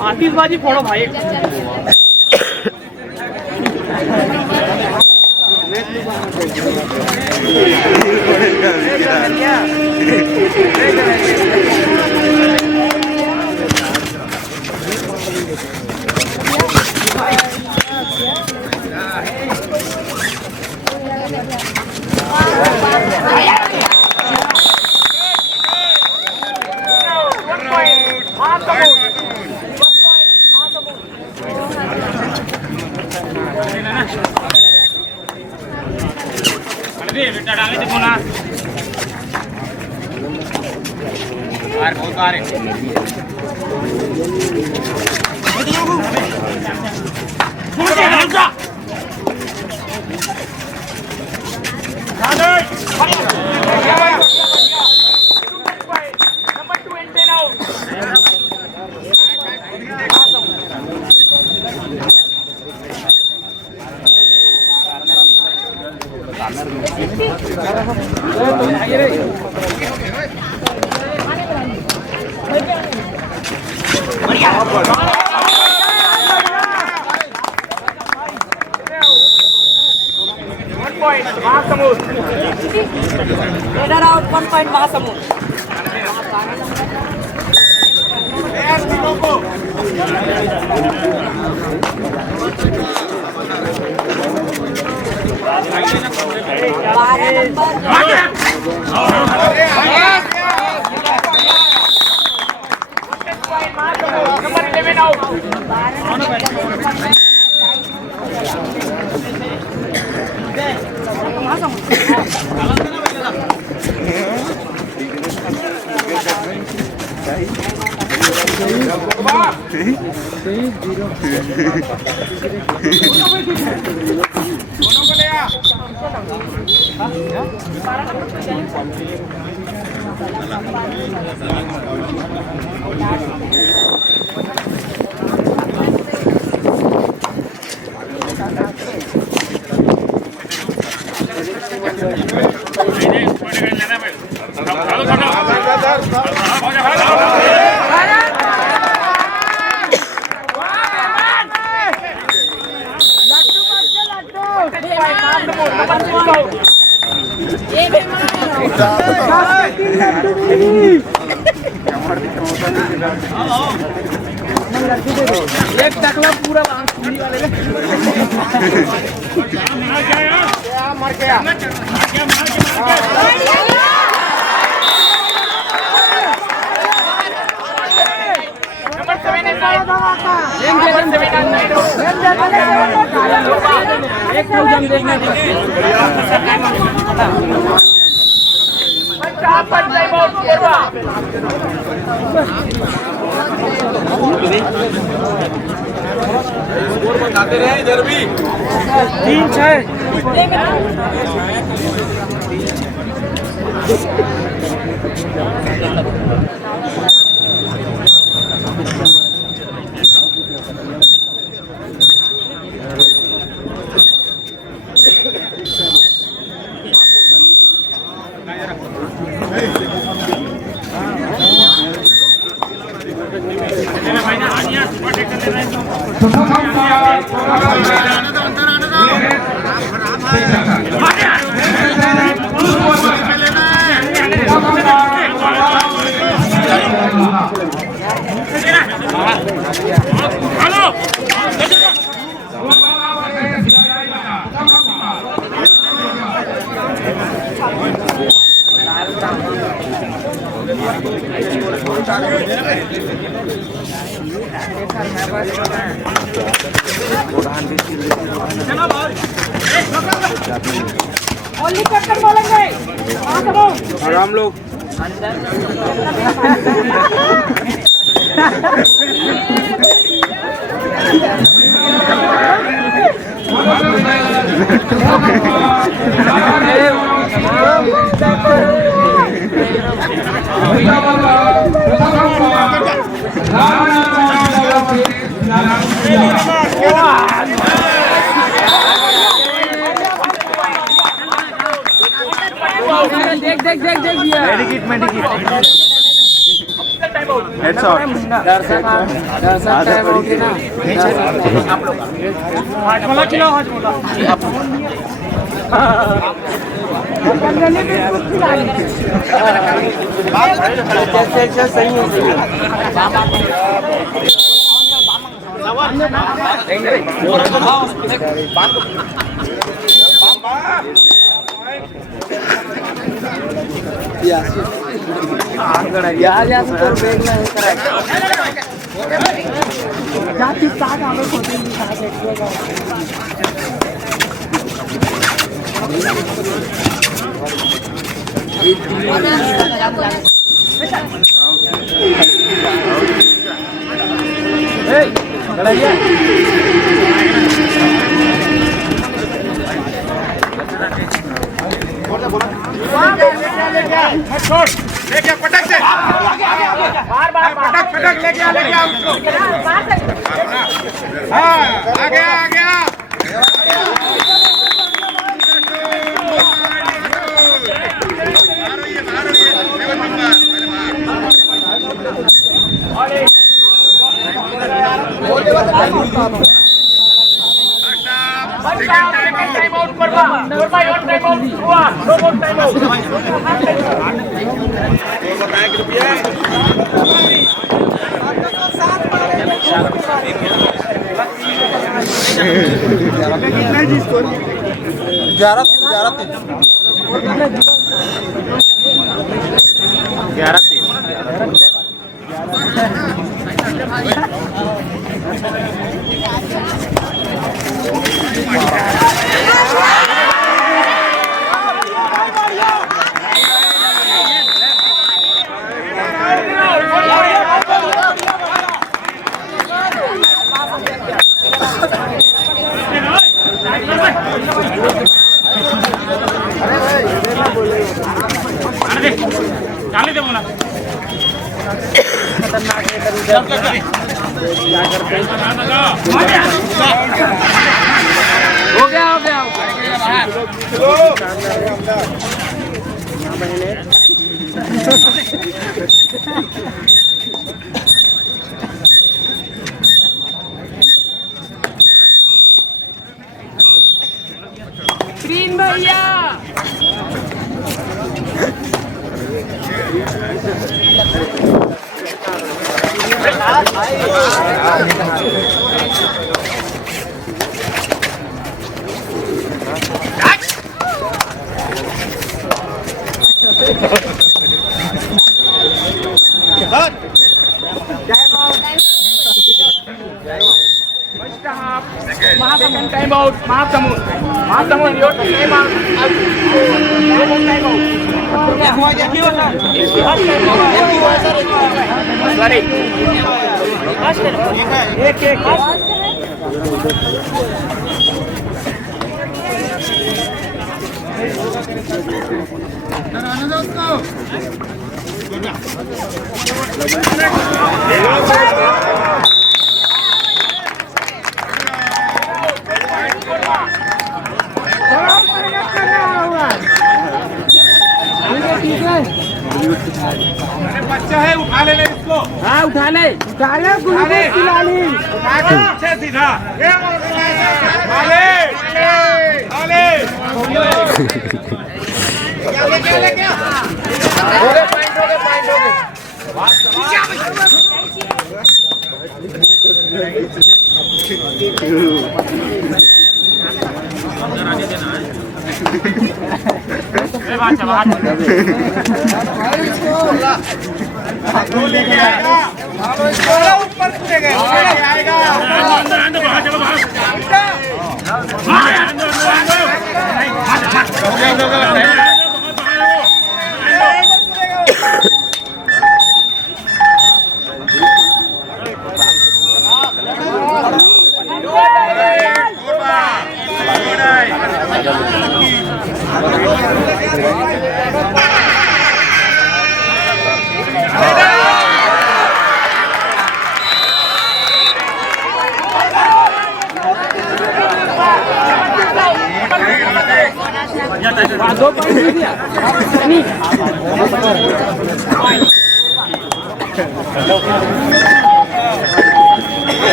आतिशबाजी फोड़ो भाई। बेटा डाले थे बोला यार बहुत बार है एक टकला पूरा मर गया बताते रहे इधर भी 3-6 ओनली कट्टर बोलेंगे और हम लोग देख देख देख देख दिया मेडिकेट हेडशॉट दर्शक टाइम आउट है ना हाजमोला खिलाओ हाजमोला सही है लेके पटक से पटक लेके आ उसको हाँ आ गया टाइम आउट करवा टाइम आउट हुआ टाइम आउट जाने दे मुना खतरनाक है क्या करते हो गया ग्रीन भैया Time out, Mahathamud, your time out. Time out. Sorry. बच्चा है उठा ले इसको हाँ उठा ले पीछे सीधा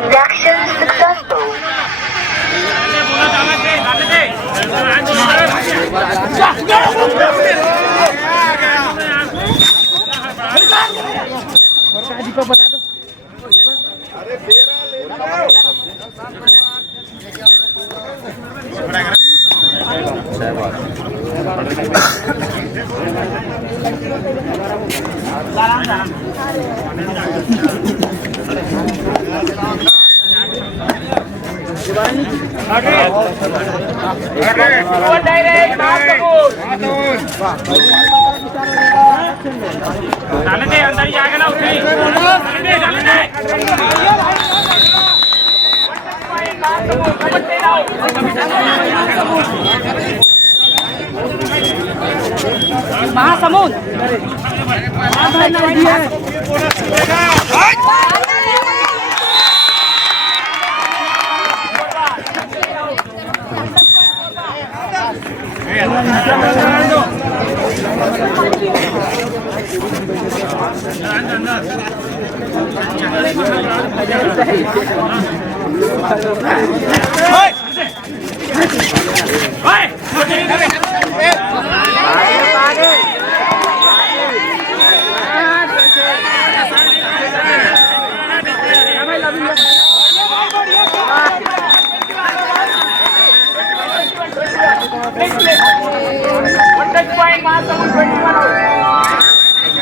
Transaction successful. डायरेक्ट अंदर ही आएगा ना महासमुंद पॉइंट महासमुंद 50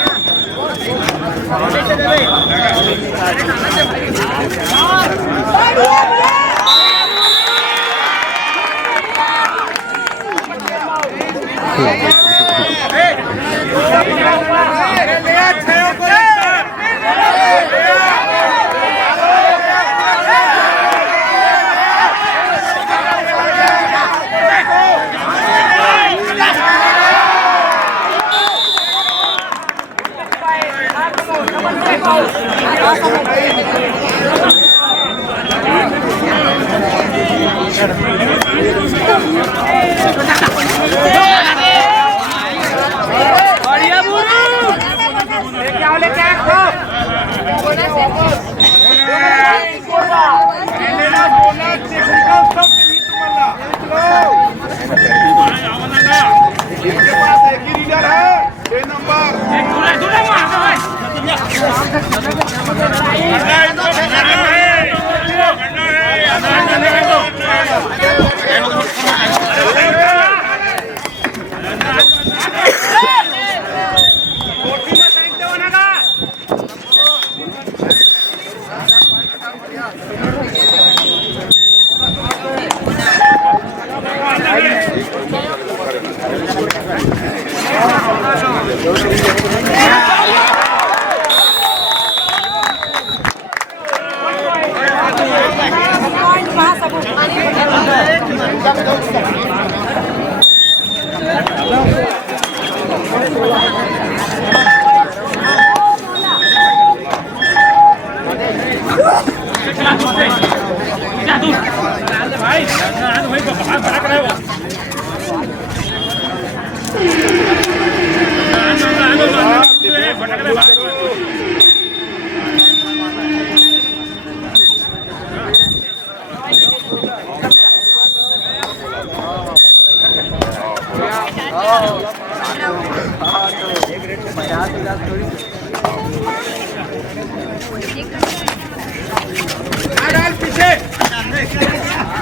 पीछे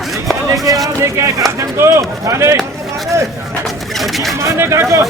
क्या है काजन को डाले मारने का को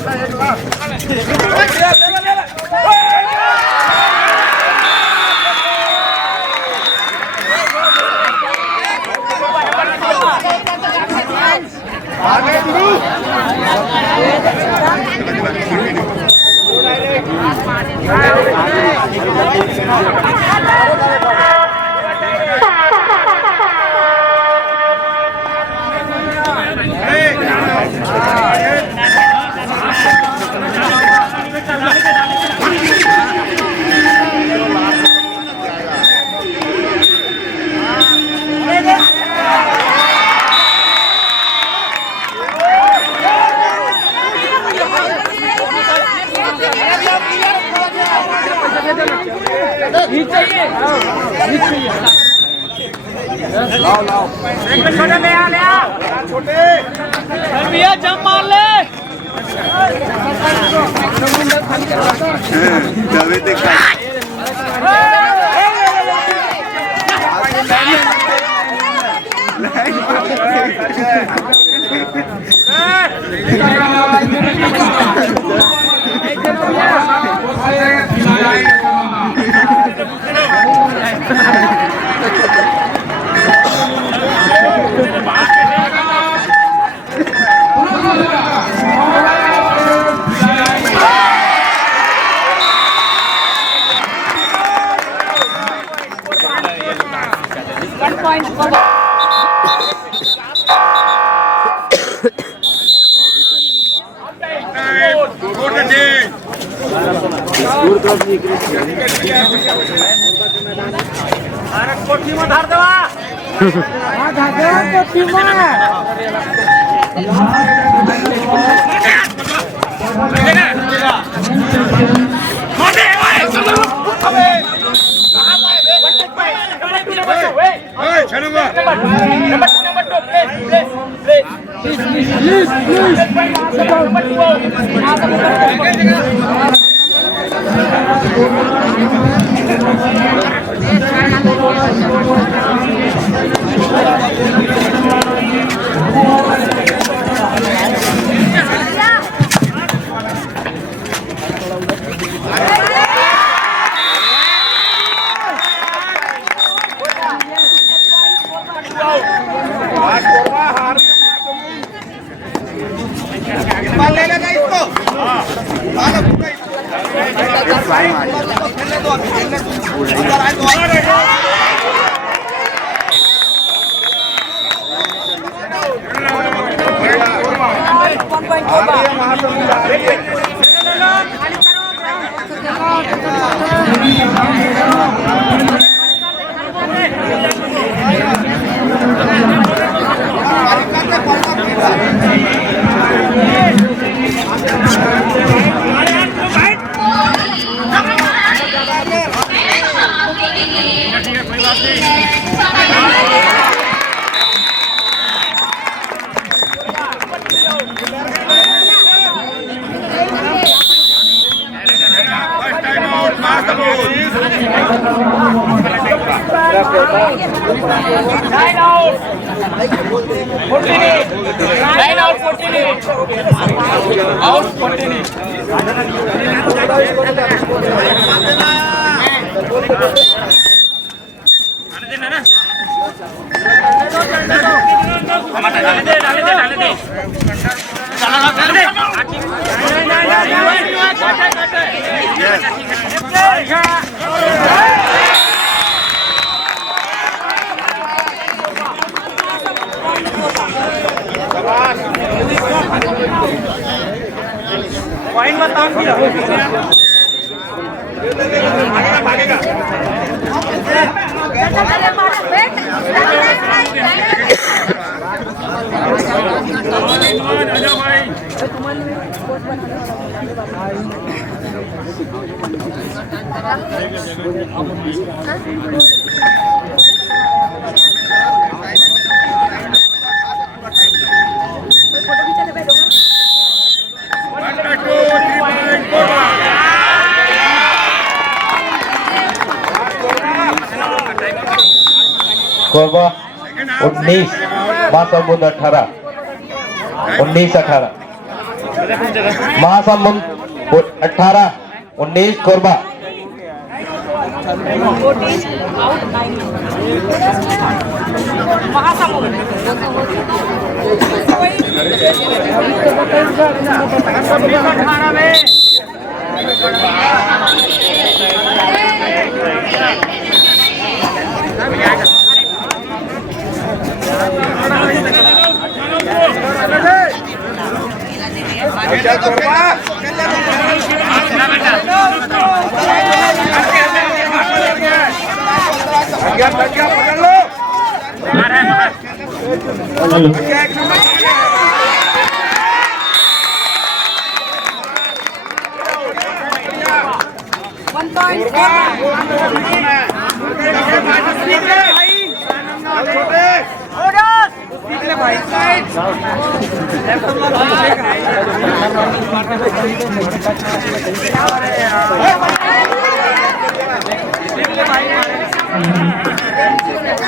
छोटे ले आ छोटे भैया जंप मार ले कोठी में धार देवा कोठी पॉइंट बता Korba 19 Mahasamund 18, 19-18, Mahasamund 18, 19 Korba.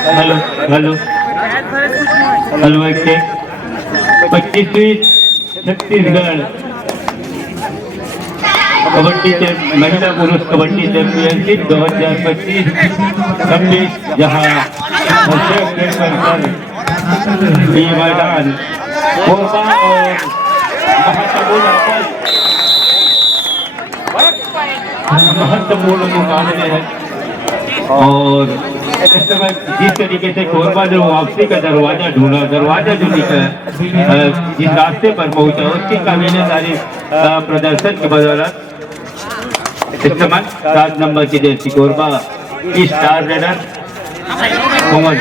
Hello hello hello 25वीं छत्तीसगढ़ कबड्डी महिला पुरुष कबड्डी चैंपियनशिप 2025 26 जहां ये मैदान कोरबा और महत्वपूर्ण मुकाबले हैं। और इस समय जिस तरीके से कोरबा जो वापसी का दरवाजा ढूंढा, दरवाजा जो निकला जिस रास्ते पर पहुंचा उसकी काबिलेदारी प्रदर्शन के बदौलत इस समय 7 नंबर की जर्सी कोरबा की स्टार रेडर कुंवर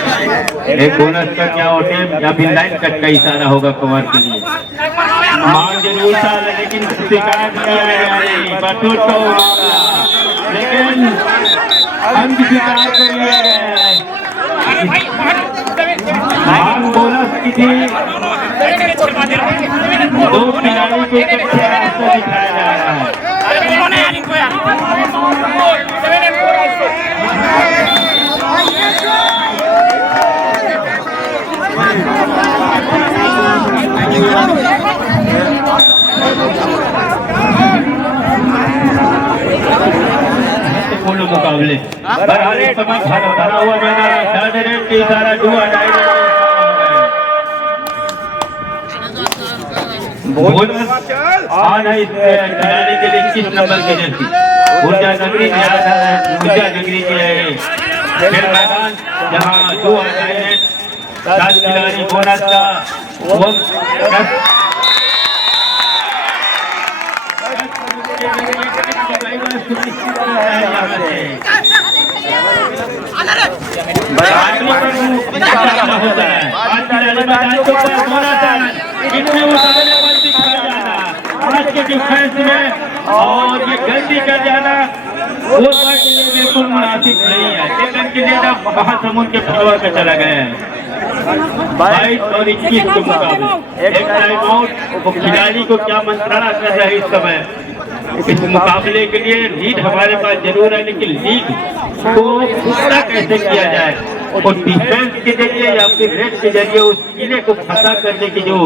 एक बोनस का क्या होते या फिर लाइन कट का इशारा होगा कुंवर के लिए। मांग जरूर था लेकिन शिकायत लेकिन अंक शिकायत कर लिया गया है। मांग बोनस की थी, 2 खिलाड़ी को इकट्ठे रास्ता दिखाया जा रहा है। महत्वपूर्ण मुकाबले बहरहाल इस समय भरा हुआ मैदान के इशारा जुआ खिलाड़ी के लिए 21 नंबर की जर्सी ऊर्जा नगरी के खेल मैदान जहाँ जुआ डायरेक्ट 7 खिलाड़ी बोनस का डिफेंस में और ये गलती कर जाना वो के लिए बिल्कुल मुनासिब नहीं है। लेकिन के लिए महासमुंद के फेवर पे चला गया है। 22 और 21 के मुकाबले एक टाइम आउट। खिलाड़ी को क्या मंत्रालय कर रहा है इस समय इस मुकाबले के लिए लीड हमारे पास जरूर है, लेकिन लीड को पूरा कैसे किया जाए और डिफेंस के जरिए या फिर रेड के जरिए उस किले को फंसा करने की जो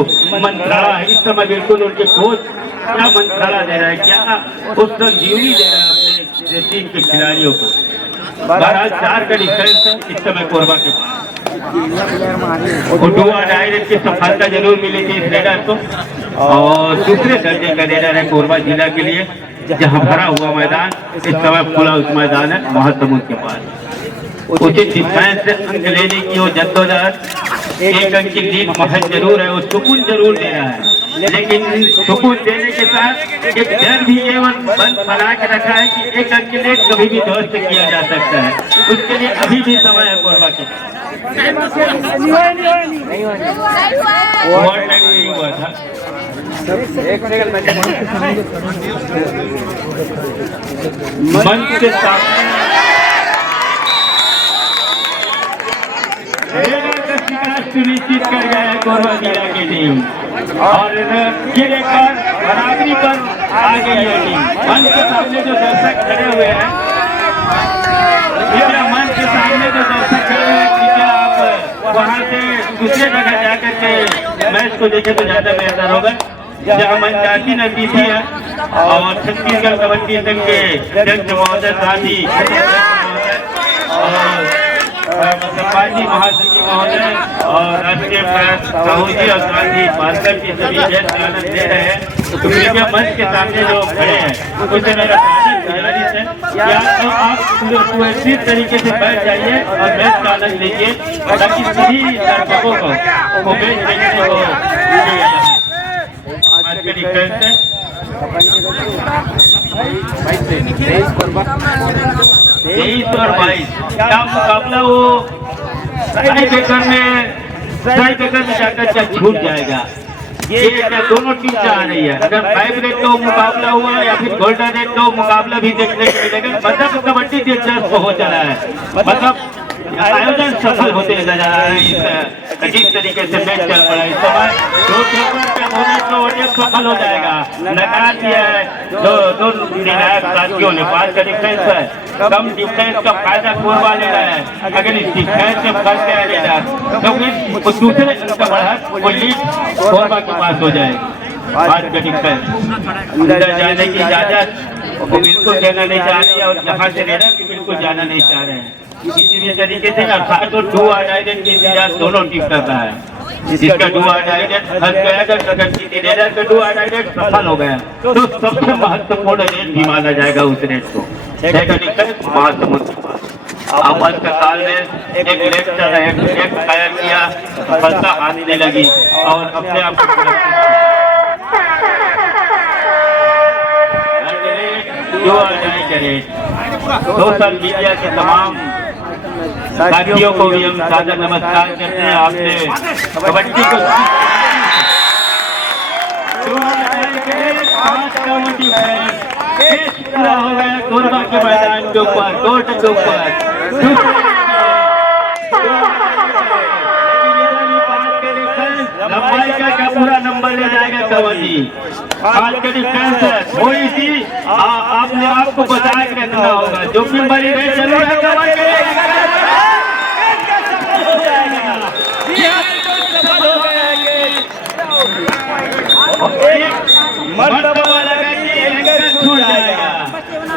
मंत्रालय है इस समय बिल्कुल उनके कोच क्या मंत्रालय दे रहा है, क्या उस संजीवनी दे रहा है अपने टीम के खिलाड़ियों को। 4 का डिफेंस इस समय कोरबा के पास डायरेक्ट की सफलता जरूर मिली थी इस रेडर को और दूसरे दर्जे का रेडर है कोरबा जिला के लिए जहां भरा हुआ मैदान इस समय खुला उस मैदान है महासमुंद के पास। उचित डिफेंस से अंक लेने की वो जद्दोजहद 1 अंक की लीड महज जरूर है, वो सुकून जरूर दे रहा है, लेकिन सुकून देने के साथ एक डर भी ये बंद बना के रखा है कि 1 अंक की लीड कभी भी ध्वस्त किया जा सकता है। उसके लिए अभी भी समय है कोरबा के नहीं हुआ था। मंच के सामने सुनिश्चित कर गया है कोरबा जिला की टीम और किले पर बराबरी पर आ गई है टीम। मंच के सामने जो दर्शक खड़े हुए हैं, मंच के सामने जो दर्शक खड़े हुए हैं, कृपया आप वहाँ से दूसरे जगह जाकर के मैच को देखे तो ज्यादा बेहतर होगा, जहाँ मंचासी नतीजी है और छत्तीसगढ़ कबड्डी संघ के अध्यक्ष महोदय साथी पार्टी महासचिव महोदय और राष्ट्रीय साहू जी और गांधी भास्कर जी सभी जैसे आनंद ले रहे हैं। तो मीडिया मंच के सामने जो खड़े हैं उसे मेरा गुजारिश है या तो आप इस तरीके से बैठ जाइए और मैच का आनंद लीजिए ताकि सभी दर्शकों को मैच देखने को आज के डिफेंस है 23 और 22 क्या मुकाबला वो टाई ब्रेकर में जाकर छूट जाएगा। ये क्या दोनों टीम चाह रही है, अगर 5 रेट का मुकाबला हुआ या फिर गोल्डन रेट का मुकाबला भी देखने को मिलेगा। मतलब कबड्डी दिलचस्प हो चला है, मतलब आयोजन सफल होते नजर आ रहा है। जिस तरीके से मैच चल पड़ा है इस समय सफल हो जाएगा। नकार दिया है दो निर्णायक साथियों ने। पास का डिफेंस है, कम डिफेंस का फायदा कोरबा ले रहा है। अगर इस डिफेंस में फंस गया लेगा तो दूसरे का बढ़त वो लीड कोरबा के पास हो जाएगी। पास का डिफेंस अंदर जाने की इजाजत वो बिल्कुल देना नहीं चाह रही है और यहाँ से लेना भी बिल्कुल जाना नहीं चाह रहे हैं। किसी भी तरीके से अर्थात तो डू और डाइडेंट की इंतजार दोनों टीम कर रहा है। जिसका डू और डाइडेंट फंस गया, अगर किसी रेडर का डू और डाइडेंट सफल हो गया तो सबसे महत्वपूर्ण रेट भी माना जाएगा उस रेट को। महासमुद्र अमल के काल में एक लेक्चर एक कायर किया, सफलता आने लगी और अपने आप सोशल मीडिया के तमाम साथियों को भी हम सादर नमस्कार करते हैं। आपने कबड्डी को पूरा हो गया कोरबा के मैदान के ऊपर, कोर्ट के ऊपर लंबाई का पूरा नंबर ले जाएगा कबड्डी। आज के डिफेंस है थोड़ी सी आपने आपको बचा के रखना होगा। जो भी बड़ी रेट जरूर है मर्तबा लगा कि छूट जाएगा,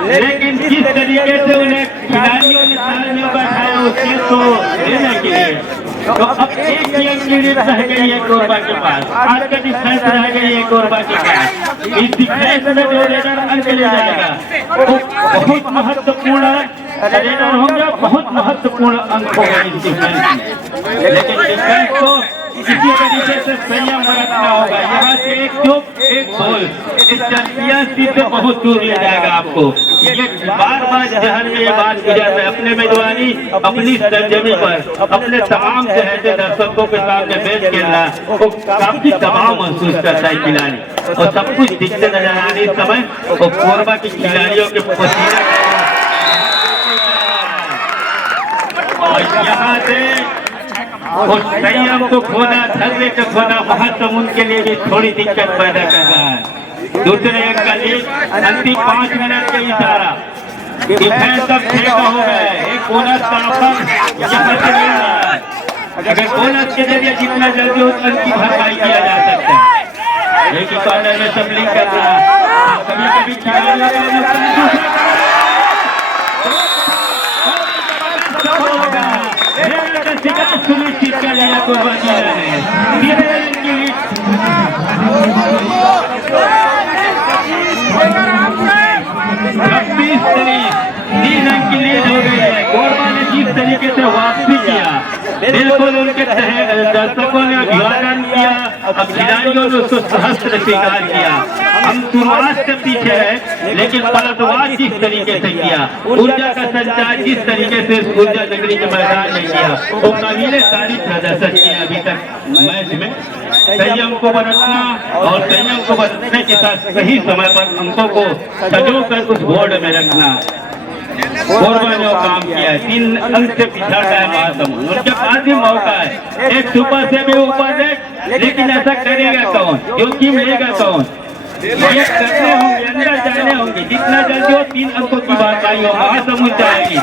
लेकिन जिस तरीके से उन्हें खिलाड़ियों ने साल में बैठाया उसके तो देने के लिए तो अब एक लीड रह गई है कोरबा के पास। आज का डिफेंस रह गई है कोरबा के पास। इस डिफेंस में जो रेडर अंक ले जाएगा वो बहुत महत्वपूर्ण रेडर होंगे, बहुत महत्वपूर्ण अंक होगा इस डिफेंस में। लेकिन डिफेंस को किसी तरीके से संयम बरतना होगा। यहाँ से एक चुप एक बोल इस चैंपियनशिप से बहुत दूर ले जाएगा आपको। ये बार बार जहन में ये बात गुजर है, अपने मेजबानी अपनी सरजमी पर अपने तमाम शहर के दर्शकों के सामने मैच खेलना वो काफी दबाव महसूस करता है खिलाड़ी और सब कुछ दिखते नजर आ रही समय और कोरबा के खिलाड़ियों के पसीने और यहाँ से और संयम को खोना, धैर्य को खोना महासमुंद के लिए भी थोड़ी दिक्कत पैदा कर रहा है। दूसरे एक का लीड अंतिम 5 मिनट का इशारा डिफेंस अब 6 का हो गया है। एक बोनस का ऑफर यहाँ से मिल रहा है। अगर बोनस के जरिए जितना जल्दी उतना की भरपाई किया जा सकता है। एक कॉर्नर में सबलिंग करना कभी कभी खिलाड़ियों सुनिश्चित कर लिया कोरबा तीन अंक की लीड हो गई है। कोरबा ने जिस तरीके से वापसी किया बिल्कुल उनके दर्शकों ने अभिवादन किया, अब खिलाड़ियों ने उसको सहस्त्र स्वीकार किया। हम शुरुआत से पीछे है लेकिन पलटवार जिस तरीके से किया, ऊर्जा का संचार जिस तरीके से ऊर्जा नगरी के मैदान में किया वो काबिले तारीफ प्रदर्शन किया अभी तक मैच में। संयम को बरतना और संयम को बरतने के साथ सही समय पर अंकों को सजो कर उस बोर्ड में रखना कोरबा ने वो काम किया है। 3 अंक से पिछड़ रहा है महासमुंद, उनके पास भी मौका है एक सुपर से भी ऊपर है, लेकिन ऐसा करेगा कौन, क्योंकि मिलेगा कौन। ये करने होंगे, अंदर जाने होंगे, जितना जल्दी हो 3 अंकों की बात आई हो, महासमुंद जाएगी।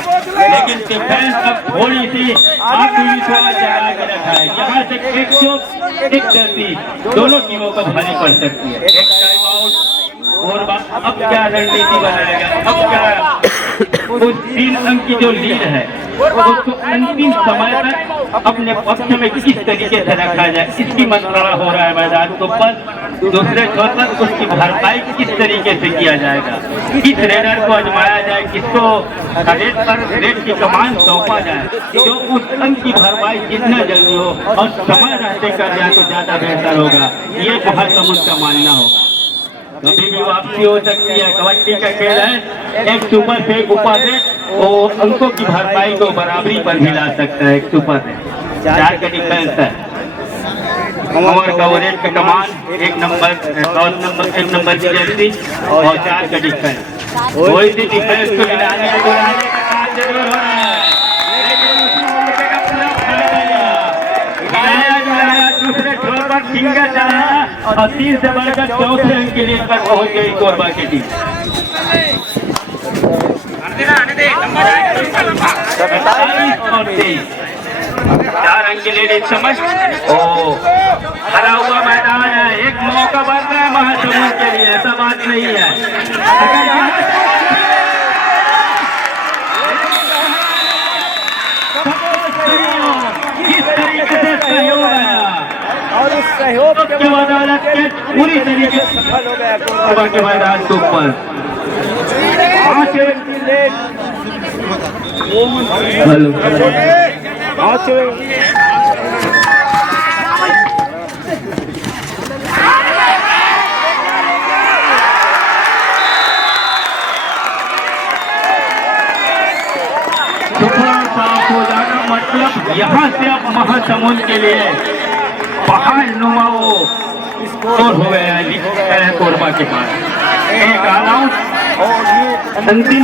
लेकिन डिफेंस अब थोड़ी सी आत्मविश्वास जगा के रखा है। यहाँ से एक चोट एक गलती दोनों टीमों को भारी पड़ सकती है। एक टाइम आउट और अब क्या रणनीति बनाएगा, अब क्या उस 3 अंक की जो लीड है उसको अंतिम समय तक अपने पक्ष में किस तरीके से रखा जाए, इसकी मंत्रणा हो रहा है मैदान को। पर दूसरे छोर पर उसकी भरपाई किस तरीके से किया जाएगा, किस रेडर को आजमाया जाए, किसको रेड पर रेड की कमान सौंपा जाए, जो उस अंक की भरपाई जितना जल्दी हो और समय रहते कर जाए तो ज्यादा बेहतर होगा। ये महासमुंद का मानना होगा। कभी भी वापसी हो सकती है, कबड्डी का खेल है। एक सुपर से एक ऊपर से और अंकों की भरपाई को बराबरी पर भी ला सकता है। एक सुपर से 4 का डिफेंस है और कवरेज का कमान 1 नंबर 1 नंबर की जर्सी और 4 का डिफेंस। वही सी डिफेंस को मिलाने का काम जरूर हो रहा है, लेकिन दूसरे छोर पर फिंगर चला और 3 से बढ़कर 4थे अंक के लिए पर पहुंच गई कोरबा की टीम। 4 अंक के लिए इस समय हरा हुआ मैदान है। एक मौका बन रहा है महासमुंद के लिए, ऐसा बात नहीं है। किस तरीके से सहयोग आया और इस सहयोग के वदालत के पूरी तरीके से सफल हो गया कोरबा के मैदान के ऊपर। साफ हो जाना मतलब यहाँ से अब महासमुंद के लिए पहाड़ नुमा वो स्कोर हो गया है कोरबा के पास। एक आउट और अंतिम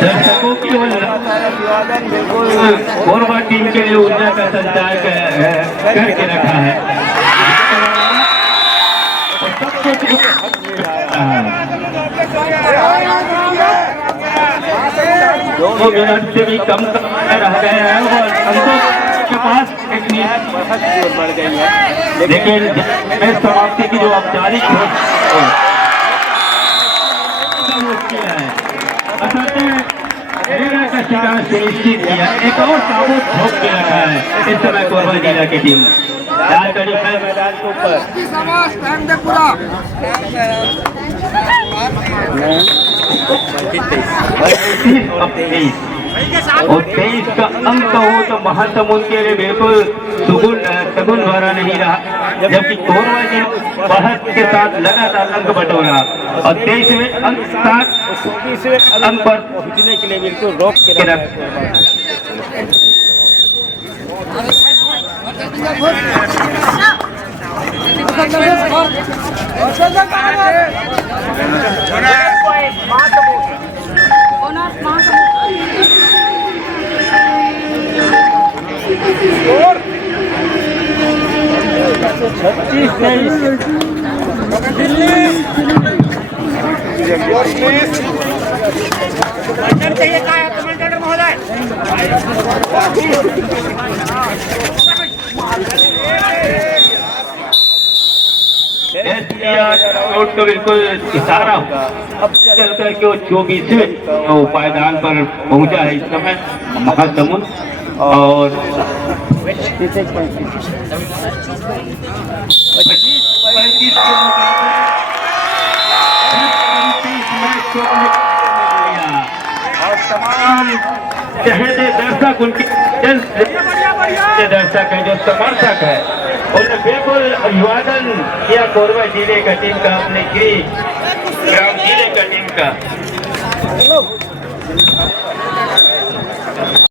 दर्शकों की कोरबा टीम के लिए ऊर्जा का संचार करके रखा है। 2 मिनट से भी कम रह गए हैं और अंकों के पास बढ़ गई है, लेकिन समाप्ति की जो औपचारिक मुश्किल है का शिकार सुनिश्चित किया। एक और साबुत ठोक के रखा है इस समय कोरबा जिला की टीम। मैदान के ऊपर और 23 का अंक हो तो महासमुंद के लिए बिल्कुल सगुन द्वारा नहीं रहा, जबकि कोरबा ने बढ़त के साथ लगातार अंक बटोरा और 23वें अंक 7 अंक पर पहुंचने के लिए बिल्कुल रोक के रखा। चाहिए कमेंटेटर महोदय। तो बिल्कुल इशारा होगा। अब चल करके वो 24वें पायदान पर पहुंचा है इस समय महासमुंद और 35 और तमाम चहेते दर्शक उनके दर्शक है जो समर्थक है उन्हें बिल्कुल अभिवादन किया कोरबा जिले का टीम का, अपने ग्राम जिले का टीम का।